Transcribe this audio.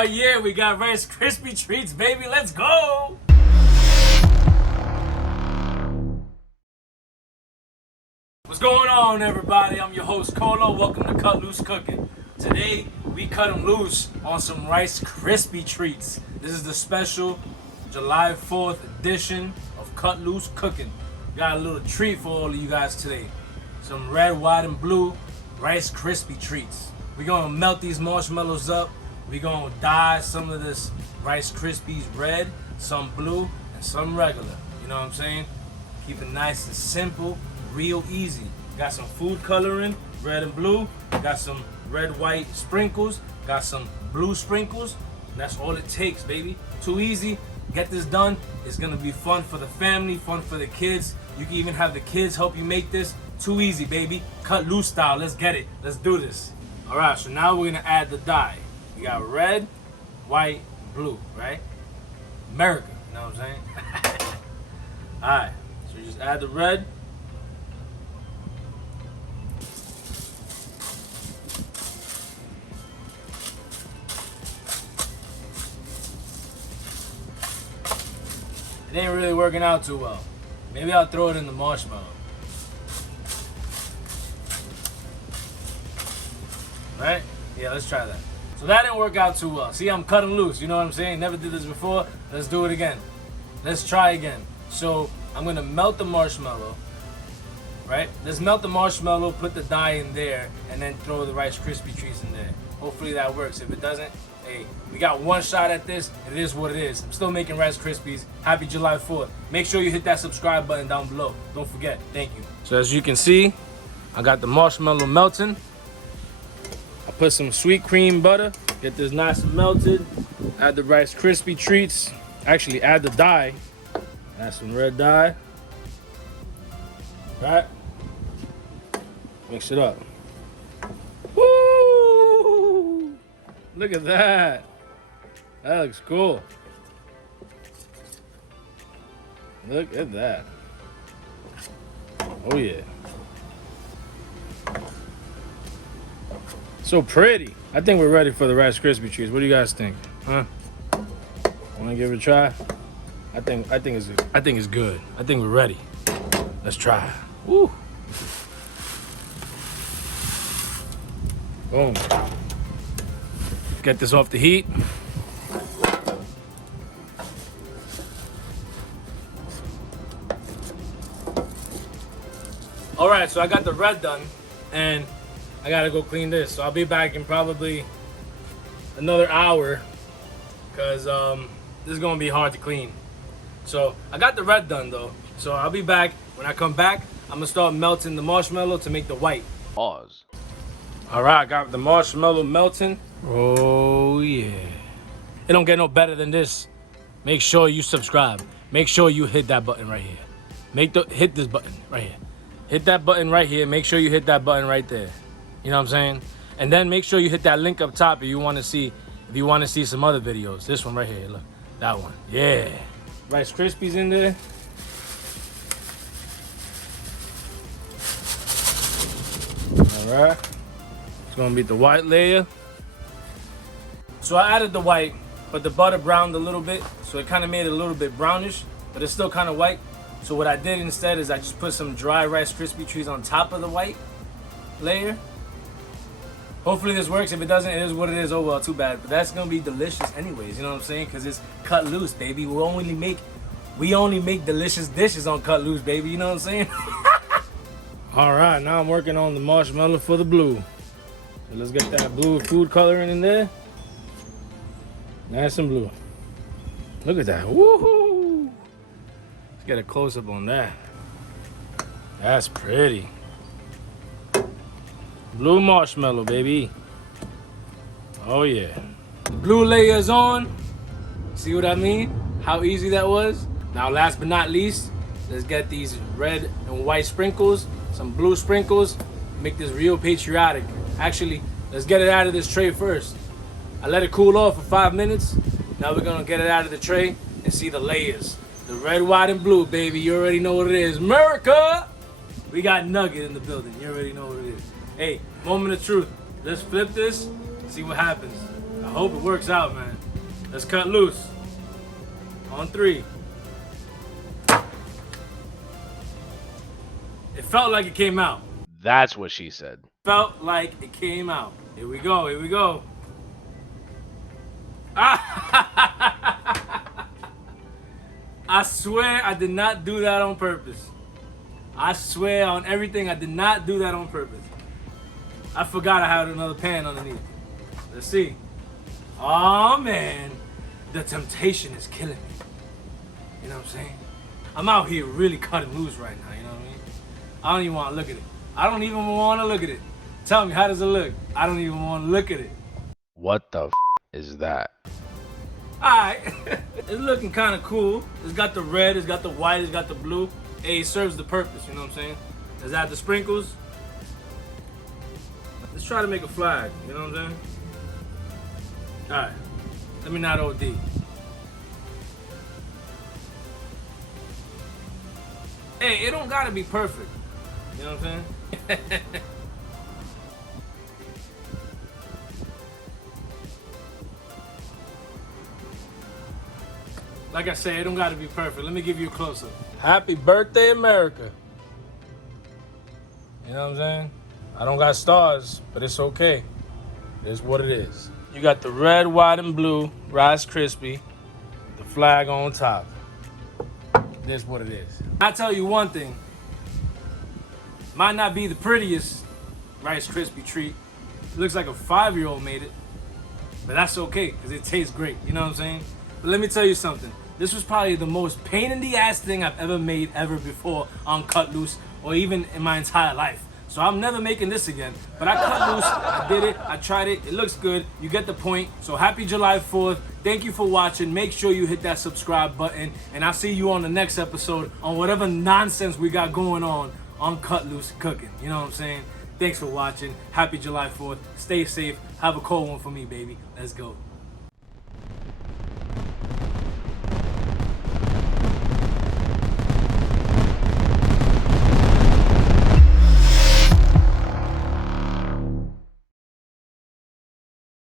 Oh yeah, we got Rice Krispie Treats, baby. Let's go. What's going on, everybody? I'm your host, Colo. Welcome to Cut Loose Cooking. Today, we cut them loose on some Rice Krispie Treats. This is the special July 4th edition of Cut Loose Cooking. Got a little treat for all of you guys today. Some red, white, and blue Rice Krispie Treats. We're gonna melt these marshmallows up. We're gonna dye some of this Rice Krispies red, some blue, and some regular. You know what I'm saying? Keep it nice and simple, real easy. Got some food coloring, red and blue. Got some red, white sprinkles. Got some blue sprinkles. That's all it takes, baby. Too easy. Get this done. It's gonna be fun for the family, fun for the kids. You can even have the kids help you make this. Too easy, baby. Cut loose style. Let's get it. Let's do this. All right, so now we're gonna add the dye. We got red, white, blue, right? America, you know what I'm saying? All right, so you just add the red. It ain't really working out too well. Maybe I'll throw it in the marshmallow. Right? Yeah, let's try that. So that didn't work out too well. See, I'm cutting loose, you know what I'm saying? Never did this before. Let's do it again. Let's try again. So I'm gonna melt the marshmallow, right? Let's melt the marshmallow, put the dye in there, and then throw the Rice Krispie Treats in there. Hopefully that works. If it doesn't, hey, we got one shot at this. It is what it is. I'm still making Rice Krispies. Happy July 4th. Make sure you hit that subscribe button down below. Don't forget. Thank you. So as you can see, I got the marshmallow melting. I put some sweet cream butter. Get this nice and melted. Add the Rice Krispie Treats. Actually, add the dye. Add some red dye. Right? Mix it up. Woo! Look at that. That looks cool. Look at that. Oh yeah. So pretty. I think we're ready for the Rice Krispie Treats. What do you guys think? Huh? Wanna give it a try? I think it's good. I think we're ready. Let's try. Woo! Boom. Get this off the heat. All right, so I got the red done, and I gotta go clean this. So I'll be back in probably another hour, because this is gonna be hard to clean. So I got the red done though. So I'll be back. When I come back, I'm gonna start melting the marshmallow to make the white. Pause. All right, got the marshmallow melting. Oh yeah. It don't get no better than this. Make sure you subscribe. Make sure you hit that button right here. Hit this button right here. Hit that button right here. Make sure you hit that button right there. You know what I'm saying? And then make sure you hit that link up top if you want to see some other videos. This one right here, look. That one. Yeah. Rice Krispies in there. All right. It's gonna be the white layer. So I added the white, but the butter browned a little bit, so it kind of made it a little bit brownish, but it's still kind of white. So what I did instead is I just put some dry Rice Krispie Treats on top of the white layer. Hopefully this works. If it doesn't, it is what it is. Oh well, too bad. But that's gonna be delicious anyways, you know what I'm saying? Because it's cut loose, baby. We only make delicious dishes on cut loose, baby. You know what I'm saying? All right, now I'm working on the marshmallow for the blue. So let's get that blue food coloring in there. Nice and blue. Look at that. Woohoo! Let's get a close-up on that. That's pretty. Blue marshmallow, baby. Oh yeah. Blue layer is on. See what I mean? How easy that was? Now last but not least, let's get these red and white sprinkles, some blue sprinkles, make this real patriotic. Actually, let's get it out of this tray first. I let it cool off for 5 minutes. Now we're gonna get it out of the tray and see the layers. The red, white, and blue, baby. You already know what it is. America! We got Nugget in the building. You already know what it is. Hey, moment of truth. Let's flip this, see what happens. I hope it works out, man. Let's cut loose. On 3. It felt like it came out. That's what she said. Felt like it came out. Here we go, here we go. I swear I did not do that on purpose. I swear on everything I did not do that on purpose. I forgot I had another pan underneath. Let's see. Oh man, the temptation is killing me. You know what I'm saying? I'm out here really cutting loose right now, you know what I mean? I don't even want to look at it. I don't even want to look at it. Tell me, how does it look? I don't even want to look at it. What the is that? Alright, it's looking kind of cool. It's got the red, it's got the white, it's got the blue. Hey, it serves the purpose, you know what I'm saying? Let's add the sprinkles. Let's try to make a flag, you know what I'm saying? Alright, let me not OD. Hey, it don't gotta be perfect. You know what I'm saying? Like I said, it don't gotta be perfect. Let me give you a close-up. Happy birthday, America. You know what I'm saying? I don't got stars, but it's okay. It's what it is. You got the red, white, and blue Rice Krispie, the flag on top. That's what it is. I'll tell you one thing. Might not be the prettiest Rice Krispie treat. It looks like a 5-year-old made it. But that's okay, because it tastes great. You know what I'm saying? But let me tell you something. This was probably the most pain in the ass thing I've ever made ever before on Cut Loose, or even in my entire life. So I'm never making this again. But I cut loose, I did it, I tried it, it looks good, you get the point. So happy July 4th, thank you for watching, make sure you hit that subscribe button, and I'll see you on the next episode on whatever nonsense we got going on Cut Loose Cooking, you know what I'm saying? Thanks for watching, happy July 4th, stay safe, have a cold one for me, baby, let's go.